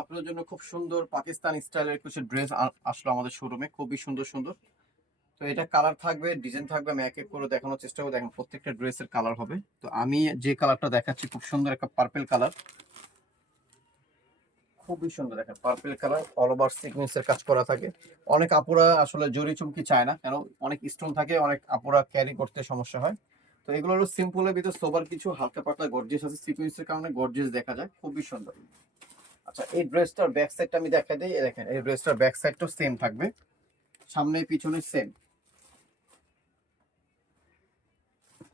আপনাদের জন্য খুব সুন্দর পাকিস্তান স্টাইলের কিছু ড্রেস আসলো আমাদের শোরুমে, খুবই সুন্দর সুন্দর। তো এটা কালার থাকবে, ডিজাইন থাকবে, আমি এক এক করে দেখানোর চেষ্টা করবো। দেখেন প্রত্যেকটা ড্রেসের কালার হবে। তো আমি যে কালারটা দেখাচ্ছি খুব সুন্দর একটা পার্পল কালার, খুবই সুন্দর। দেখেন পার্পল কালার, অল ওভার সিকোয়েন্সের কাজ করা থাকে। অনেক আপুরা আসলে জরি চুমকি চায় না, কেন অনেক স্টোন থাকে, অনেক আপুরা ক্যারি করতে সমস্যা হয়। তো এগুলো হলো সিম্পলের ভিতর সোবার কিছু হালকা পাতলা গর্জিয়াস আছে, সিকোয়েন্সের কারণে গর্জিয়াস দেখা যায়, খুবই সুন্দর। আচ্ছা, এই ড্রেসটার ব্যাক সাইডটা আমি দেখাই দিই। দেখেন এই ড্রেসটার ব্যাক সাইডটাও সেম থাকবে, সামনে পিছনে সেম।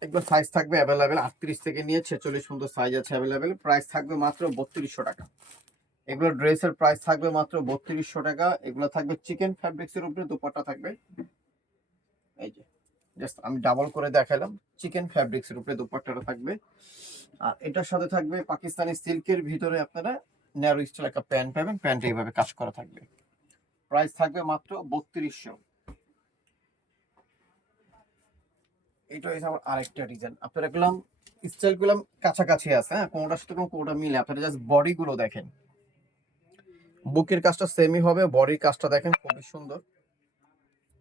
এগুলো সাইজ থাকবে অ্যাভেলেবেল 38 থেকে নিয়ে 46 পর্যন্ত সাইজ আছে অ্যাভেলেবেল। প্রাইস থাকবে মাত্র 3200 টাকা। এগুলো ড্রেসের প্রাইস থাকবে মাত্র 3200 টাকা। এগুলো থাকবে চিকেন ফ্যাব্রিক্সের উপরে, দোপাট্টা থাকবে এই যে, জাস্ট আমি ডাবল করে দেখালাম। চিকেন ফ্যাব্রিক্সের উপরে দোপাট্টাটা থাকবে। আর এটার সাথে থাকবে পাকিস্তানি সিল্কের ভিতরে আপনারা ন্যারো স্টাইল একটা প্যান্ট পাবেন, প্যান্ট এইভাবে কাজ করা থাকবে। প্রাইস থাকবে মাত্র 3200। এটা হচ্ছে আমার আরেকটা ডিজাইন। আপনারা গেলাম স্টাইল গুলো কাছাকাছি আছে, হ্যাঁ, কোনটার সাথে কোনটা মিলে। আপনারা জাস্ট বডি গুলো দেখেন, বুকের কাজটা সেমই হবে, বডির কাজটা দেখেন খুবই সুন্দর,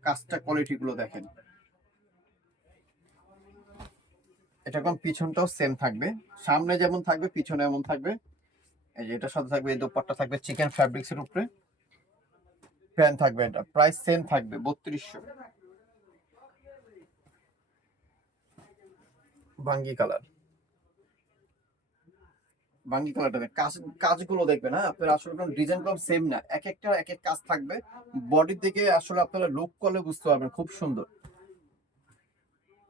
কাজটা কোয়ালিটি গুলো দেখেন। এটা এখন পিছনটাও সেম থাকবে, সামনে যেমন থাকবে পিছনে এমন থাকবে। এই যে এটার সাথে থাকবে এই দোপাট্টা থাকবে চিকেন ফ্যাব্রিক্স এর উপরে, প্যান্ট থাকবে। এটা প্রাইস সেম থাকবে 3200। বাঙ্গি কালার, বাঙ্গি কালারটা কাজ, কাজগুলো দেখবেন, হ্যাঁ আপনারা আসলে কোনো ডিজাইন কম সেম না, এক একটা এক এক কাজ থাকবে। বডির দিকে আসলে আপনারা লুক করলে বুঝতে পারবেন, খুব সুন্দর।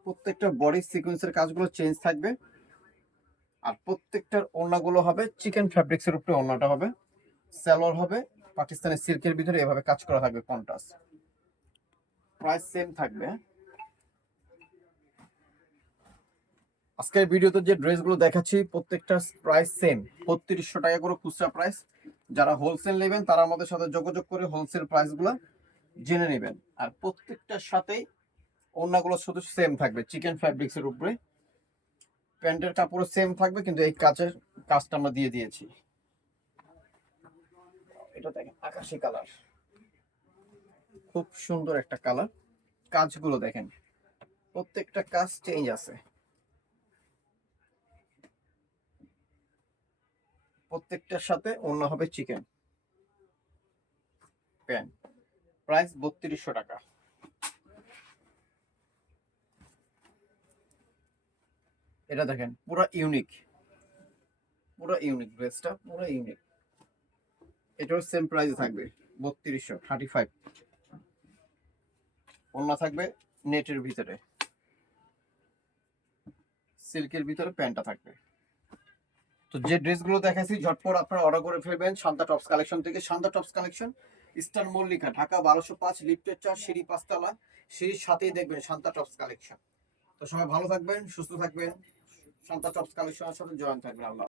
প্রত্যেকটা বডি সিকোয়েন্সের কাজগুলো চেঞ্জ থাকবে। আর প্রত্যেকটার ওড়নাগুলো হবে চিকেন ফ্যাব্রিক্স এর উপরে, ওড়নাটা হবে সালোয়ার হবে পাকিস্তানি সিল্কের ভিতরে, এভাবে কাজ করা থাকবে কন্ট্রাস্ট। প্রাইস সেম থাকবে। আজকের ভিডিওতে যে ড্রেসগুলো দেখাচ্ছি প্রত্যেকটা প্রাইস সেম, 3200 টাকা করে খুচরা প্রাইস। যারা হোলসেল নেবেন তারা আমাদের সাথে যোগাযোগ করে হোলসেল প্রাইসগুলো জেনে নেবেন। আর প্রত্যেকটার সাথেই ওড়নাগুলো শুধু সেম থাকবে চিকেন ফ্যাব্রিক্স এর উপরে, প্যান্টের কাপড়ও সেম থাকবে, কিন্তু এই কাজের কাজটা আমরা দিয়ে দিয়েছি। এটা দেখেন আকাশি কালার, খুব সুন্দর একটা কালার। কাজগুলো দেখেন, প্রত্যেকটা কাজ চেঞ্জ আছে, প্রত্যেকটার সাথে ওড়না হবে চিকেন প্যান্ট। প্রাইস 3200 টাকা। এটা দেখেন পুরো ইউনিক, পুরো ইউনিক ড্রেসটা, পুরো ইউনিক। এটাও সেম প্রাইস থাকবে 3200, 35। ওড়না থাকবে নেটের ভিতরে, সিল্কের ভিতরে প্যান্টটা থাকবে। তো যে ড্রেসগুলো দেখাচ্ছি ঝটপট আপনারা অর্ডার করে ফেলবেন শান্তা টপস কালেকশন থেকে। Shanta tops collection, eastern Mallika, Dhaka 1205, লিফটের 4, সিঁড়ি 5 তলা, সিঁড়ির সাথেই দেখবেন শান্তা টপস কালেকশন। তো সবাই ভালো থাকবেন, সুস্থ থাকবেন, শান্তা টপস কালেকশনের সাথে জয়েন থাকবেন। আল্লাহ।